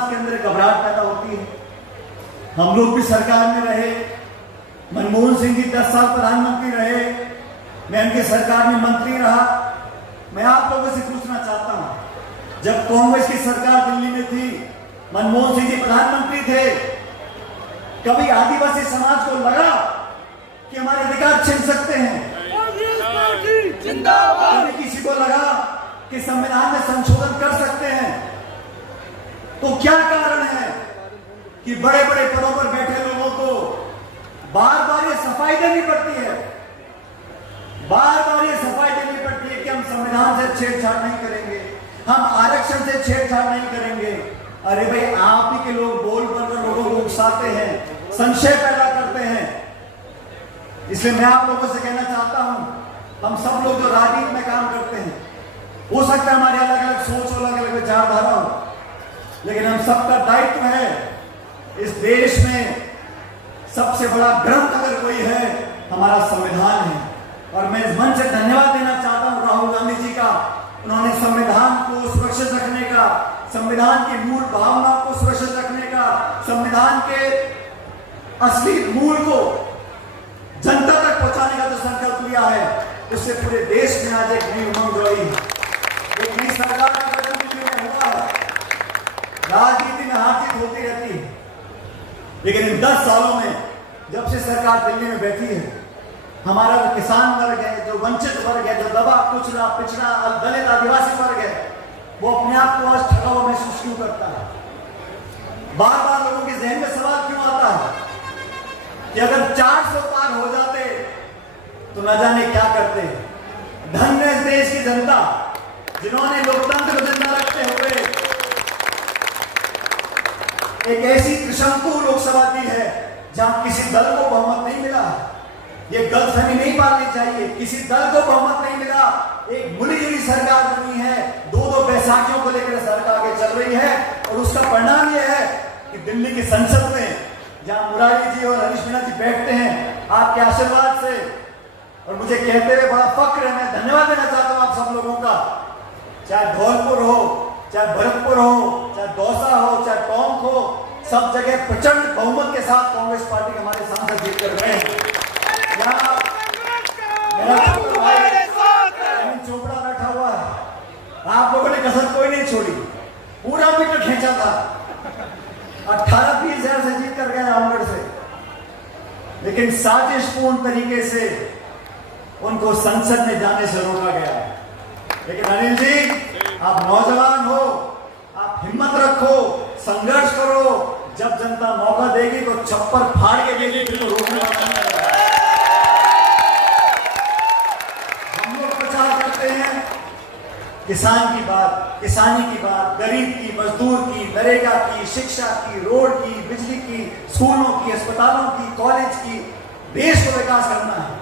के अंदर घबराहट पैदा होती है। हम लोग भी सरकार में रहे, मनमोहन सिंह जी 10 साल प्रधानमंत्री रहे, मैं उनकी सरकार में मंत्री रहा। मैं आप लोगों से पूछना चाहता हूं, जब कांग्रेस की सरकार दिल्ली में थी, मनमोहन सिंह जी प्रधानमंत्री थे, कभी आदिवासी समाज को लगा कि हमारे अधिकार छीन सकते हैं? कभी किसी को लगा कि संविधान में संशोधन कर सकते हैं? तो क्या कारण है कि बड़े बड़े पदों पर बैठे लोगों को बार बार ये सफाई देनी पड़ती है, बार बार ये सफाई देनी पड़ती है कि हम संविधान से छेड़छाड़ नहीं करेंगे, हम आरक्षण से छेड़छाड़ नहीं करेंगे। अरे भाई, आप ही के लोग बोल कर लोगों को उकसाते हैं, संशय पैदा करते हैं। इसलिए मैं आप लोगों से कहना चाहता हूं, हम सब लोग जो राजनीति में काम करते हैं, हो सकता है हमारे अलग अलग सोच, अलग अलग विचारधारा हो, लेकिन हम सबका दायित्व है, इस देश में सबसे बड़ा ग्रंथ अगर कोई है, हमारा संविधान है। और मैं इस मंच से धन्यवाद देना चाहता हूं राहुल गांधी जी का। उन्होंने संविधान को सुरक्षित रखने का, संविधान की मूल भावना को सुरक्षित रखने का, संविधान के असली मूल को जनता तक पहुंचाने का जो संकल्प लिया है, उससे पूरे देश में आज एक नई उमंग जुड़ी है, एक नई सरकार का गठन हुआ है। राजनीति में हार जीत होती रहती है, लेकिन इन 10 सालों में जब से सरकार दिल्ली में बैठी है, हमारा जो किसान वर्ग है, जो वंचित वर्ग है, जो दबा कुचला पिछड़ा दलित आदिवासी वर्ग है, वो अपने आप को आज ठगा हुआ महसूस क्यों करता है? बार बार लोगों के जहन में सवाल क्यों आता है कि अगर 400 पार हो जाते तो न जाने क्या करते। धन्य इस देश की जनता जिन्होंने लोकतंत्र को जिंदा रखते हुए एक ऐसी त्रिशंकु लोकसभा दी है जहां किसी दल को बहुमत नहीं मिला। ये गलतफहमी नहीं पालनी चाहिए, किसी दल को बहुमत नहीं मिला, एक मिलीजुली सरकार बनी है, दो बैसाखियों को लेकर सरकार आगे चल रही है। और उसका परिणाम यह है कि दिल्ली की संसद में जहां मुरारी जी और हरीश मीणा जी बैठते हैं, आपके आशीर्वाद से, और मुझे कहते हुए बड़ा फक्र है, मैं धन्यवाद देना चाहता हूं आप सब लोगों का। चाहे धौलपुर हो, चाहे भरतपुर हो, चाहे दौसा हो, चाहे टोंक हो, सब जगह प्रचंड बहुमत के साथ कांग्रेस पार्टी के हमारे सांसद जीत कर गए हैं। यहाँ मेरा छोटा भाई चोपड़ा बैठा हुआ है, आप लोगों ने कसर कोई नहीं छोड़ी, पूरा मीटर खींचा था, 18-20 हजार से जीत कर गए रामगढ़ से, लेकिन साजिशपूर्ण तरीके से उनको संसद में जाने से रोका गया। लेकिन अनिल जी, आप नौजवान हो, आप हिम्मत रखो, संघर्ष करो, जब जनता मौका देगी तो छप्पर फाड़ के देगी, फिर तो रोकने वाला नहीं है। हम लोग प्रचार करते हैं किसान की बात, किसानी की बात, गरीब की, मजदूर की, नरेगा की, शिक्षा की, रोड की, बिजली की, स्कूलों की, अस्पतालों की, कॉलेज की। देश को विकास करना है,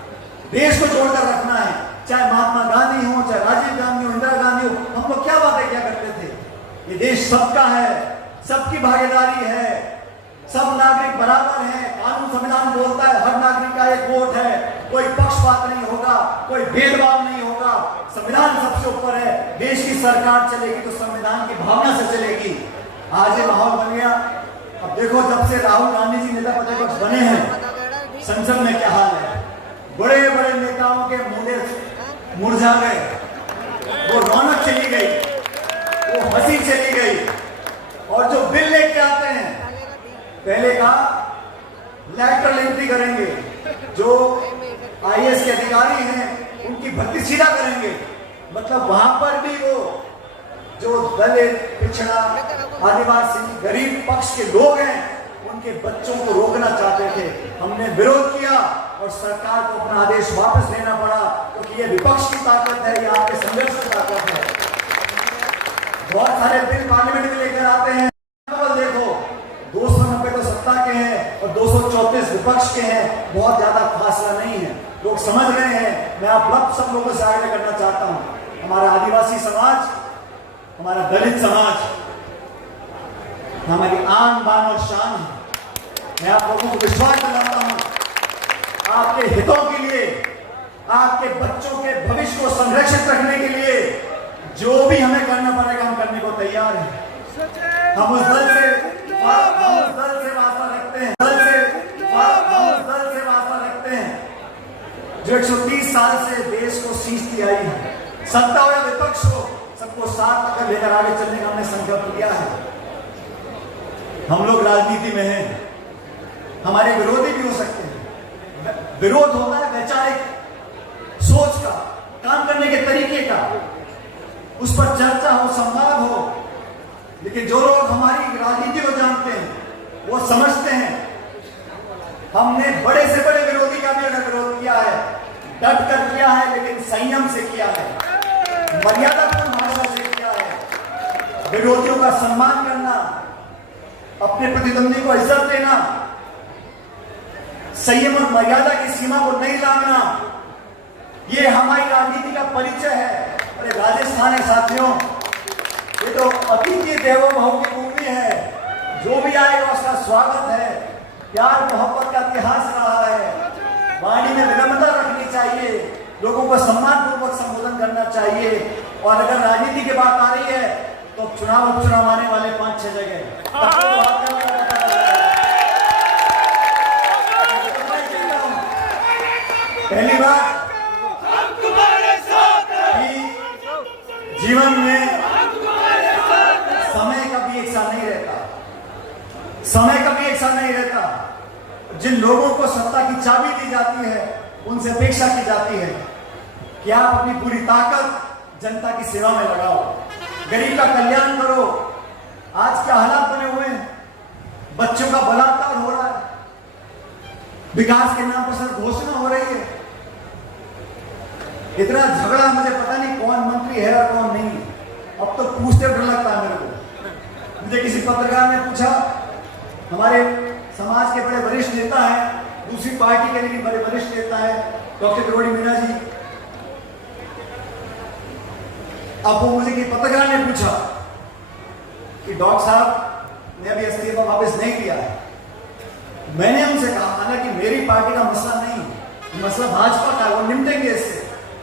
देश को जोड़कर रखना है, चाहे महात्मा गांधी हो, चाहे राजीव गांधी हो, इंदिरा गांधी हो। हम लोग क्या बातें क्या करते थे? ये देश सबका है, सबकी भागीदारी है, सब नागरिक बराबर है, कानून संविधान बोलता है हर नागरिक का एक वोट है, कोई पक्षपात नहीं होगा, कोई भेदभाव नहीं होगा, संविधान सबसे ऊपर है। देश की सरकार चलेगी तो संविधान की भावना से चलेगी। आज ये माहौल बन गया। अब देखो, जब से राहुल गांधी जी नेता प्रतिपक्ष बने हैं, संसद में क्या हाल है? बड़े बड़े नेताओं के मुंडे मुरझा गए, वो रौनक चली गई, वो हंसी चली गई। और जो बिल लेके आते हैं, पहले कहा लैटरल एंट्री करेंगे, जो आईएएस के अधिकारी हैं उनकी भर्ती सीधा करेंगे, मतलब वहां पर भी वो जो दलित, पिछड़ा, आदिवासी, गरीब पक्ष के लोग हैं, उनके बच्चों को रोकना चाहते थे। हमने विरोध किया और सरकार को अपना आदेश वापस लेना पड़ा, क्योंकि ये विपक्ष की ताकत है, ये आपके संघर्ष की ताकत है। बहुत सारे बिल पार्लियामेंट में लेकर आते हैं, देखो 290 तो सत्ता के हैं और 234 विपक्ष के हैं, बहुत ज्यादा फासला नहीं है, लोग समझ रहे हैं। मैं आप सब लोगों से आग्रह करना चाहता हूं, हमारा आदिवासी समाज, हमारा दलित समाज हमारी आन बान और शान है। मैं आप लोगों को विश्वास दिलाता हूं, आपके हितों के लिए, आपके बच्चों के भविष्य को संरक्षित रखने के लिए जो भी हमें करना पड़ेगा, हम करने को तैयार हैं। हम उस दल से वास्ता रखते हैं, जो 130 साल से देश को सींचती आई है। सत्ता हो या विपक्ष हो, सबको साथ अगर लेकर आगे चलने का हमने संकल्प लिया है। हम लोग राजनीति में हैं, हमारे विरोधी भी हो सकते हैं। विरोध होता है वैचारिक सोच का, काम करने के तरीके का, उस पर चर्चा हो, संवाद हो। लेकिन जो लोग हमारी राजनीति को जानते हैं वो समझते हैं हमने बड़े से बड़े विरोधी का भी अगर विरोध किया है, डट कर किया है, लेकिन संयम से किया है, मर्यादापूर्ण भाषा से किया है। विरोधियों का सम्मान करना, अपने प्रतिद्वंदी को इज्जत देना, संयम और मर्यादा की सीमा को नहीं लांघना, ये हमारी राजनीति का परिचय है। अरे राजस्थान है साथियों, ये तो अतिथि देवो भव की भूमि है। जो भी आएगा उसका स्वागत है। प्यार मोहब्बत का इतिहास रहा है। वाणी में विनम्रता रखनी चाहिए, लोगों को सम्मान पूर्वक संबोधन करना चाहिए। और अगर राजनीति की बात आ रही है तो चुनाव उपचुनाव आने वाले 5-6 जगह पहली बात जीवन में समय कभी एक सा नहीं रहता, समय कभी एक सा नहीं रहता। जिन लोगों को सत्ता की चाबी दी जाती है उनसे अपेक्षा की जाती है कि आप अपनी पूरी ताकत जनता की सेवा में लगाओ, गरीब का कल्याण करो। आज क्या हालात बने हुए हैं, बच्चों का बलात्कार हो रहा है, विकास के नाम पर सर घोषणा हो रही है, इतना झगड़ा, मुझे पता नहीं कौन मंत्री है और कौन नहीं। अब तो पूछते डर लगता है मेरे को। मुझे किसी पत्रकार ने पूछा, हमारे समाज के बड़े वरिष्ठ नेता है, दूसरी पार्टी के लिए बड़े वरिष्ठ नेता है डॉक्टर द्रौपदी मीना जी। अब वो मुझे किसी पत्रकार ने पूछा कि डॉक्टर साहब ने अभी इस्तीफा वापस नहीं किया है। मैंने उनसे कहा, हालांकि मेरी पार्टी का मसला नहीं, मसला भाजपा का, वो निपटेंगे इससे।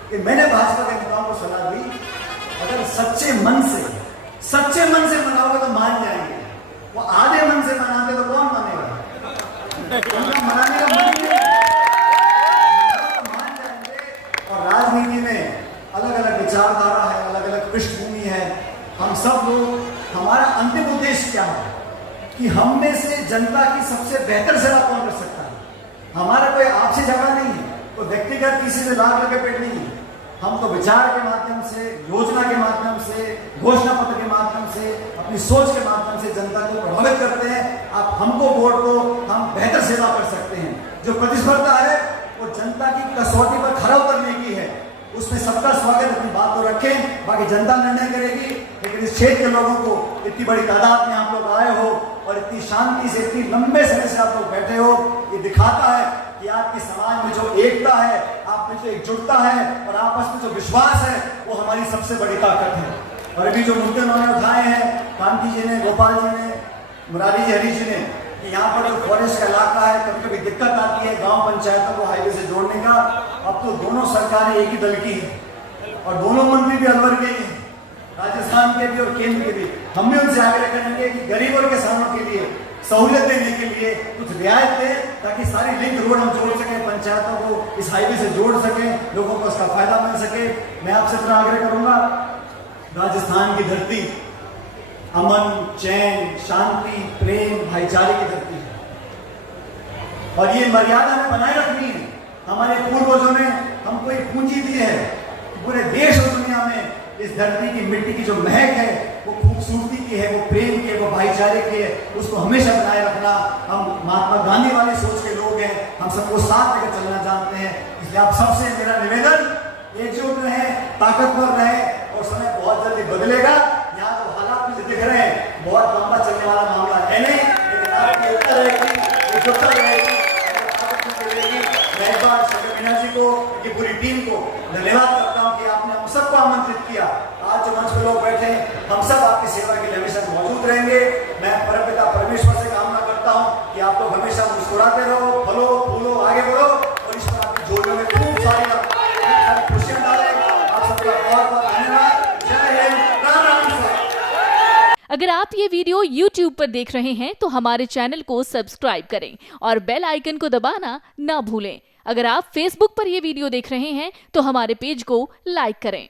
कि मैंने भाजपा के नेताओं को सलाह दी, अगर सच्चे मन से मनाओगे तो मान जाएंगे। वो आधे मन से मनाते तो कौन मानेगा? उनका मनाने का मन नहीं है, तो मान जाएंगे। और राजनीति में अलग अलग विचारधारा है, अलग अलग पृष्ठभूमि है। हम सब लोग, हमारा अंतिम उद्देश्य क्या है कि हम में से जनता की सबसे बेहतर सेवा कौन कर सकता है। हमारा कोई आपसी झगड़ा नहीं है, कोई व्यक्तिगत किसी से लाग लगे पेट नहीं है। हम तो विचार के माध्यम से, योजना के माध्यम से, घोषणा पत्र के माध्यम से, अपनी सोच के माध्यम से जनता को प्रभावित करते हैं। आप हमको वोट दो, हम बेहतर सेवा कर सकते हैं। जो प्रतिस्पर्धा है वो जनता की कसौटी पर खरा उतरने की है, उसमें सबका स्वागत। अपनी बात तो रखें, बाकी जनता निर्णय करेगी। लेकिन इस क्षेत्र के लोगों को, इतनी बड़ी तादाद में आप लोग आए हो और इतनी शांति से, इतनी लंबे समय से आप लोग बैठे हो, ये दिखाता है कि आपके समाज में जो एकता है, आप में जो एकजुटता है और आपस में जो विश्वास है, वो हमारी सबसे बड़ी ताकत है। और अभी जो मुद्दे उन्होंने उठाए हैं, कांति जी ने, गोपाल जी ने, मुरारी जी, हरीश जी ने, कि यहाँ पर जो फॉरेस्ट का इलाका है, कभी कभी दिक्कत आती है गांव पंचायतों को हाईवे से जोड़ने का। अब तो दोनों सरकारें एक ही दल की है और दोनों मंत्री भी अलवर के हैं, राजस्थान के भी और केंद्र के भी। हम भी उनसे आग्रह करेंगे कि गरीब और किसानों के लिए सहूलियत देने के लिए कुछ रियायत दें, ताकि सारी लिंक रोड हम जोड़ सकें, पंचायतों को इस हाईवे से जोड़ सकें, लोगों को उसका फायदा मिल सके। मैं आपसे इतना आग्रह करूंगा, राजस्थान की धरती अमन, चैन, शांति, प्रेम, भाईचारे की धरती है और ये मर्यादा में बनाए रखनी है। हमारे पूर्वजों ने हमको एक पूंजी दी है, पूरे देश और दुनिया में इस धरती की मिट्टी की जो महक है, वो खूबसूरती की है, वो प्रेम की है, वो भाईचारे की है, उसको हमेशा बनाए रखना। हम महात्मा गांधी वाली सोच के लोग हैं, हम सबको साथ लेकर चलना जानते हैं। इसलिए आप सबसे मेरा निवेदन, एकजुट रहे, ताकतवर रहे और समय बहुत जल्दी बदलेगा। यहाँ तो हालात मुझे दिख रहे हैं, बहुत लंबा चलने वाला मामला है नहीं, लेकिन आपकी एकता रहेगी, एकजुटता रहेगी। मैं एक बार डॉक्टर मीना जी को, की पूरी टीम को धन्यवाद करता हूँ कि आपने हम सबको आमंत्रित किया। आज जो मंच पर लोग बैठे, हम सब आपकी सेवा के लिए हमेशा मौजूद रहेंगे। मैं परमपिता परमेश्वर से कामना करता हूँ कि आप लोग हमेशा मुस्कुराते रहो, फलो फूलो, आगे बढ़ो और इस पर आपकी झोलियों में खूब सारी खुशियां डालें। आप सबका बहुत बहुत धन्यवाद। जय हिंद, राम राम। अगर आप ये वीडियो YouTube पर देख रहे हैं तो हमारे चैनल को सब्सक्राइब करें और बेल आइकन को दबाना ना भूलें। अगर आप Facebook पर ये वीडियो देख रहे हैं तो हमारे पेज को लाइक करें।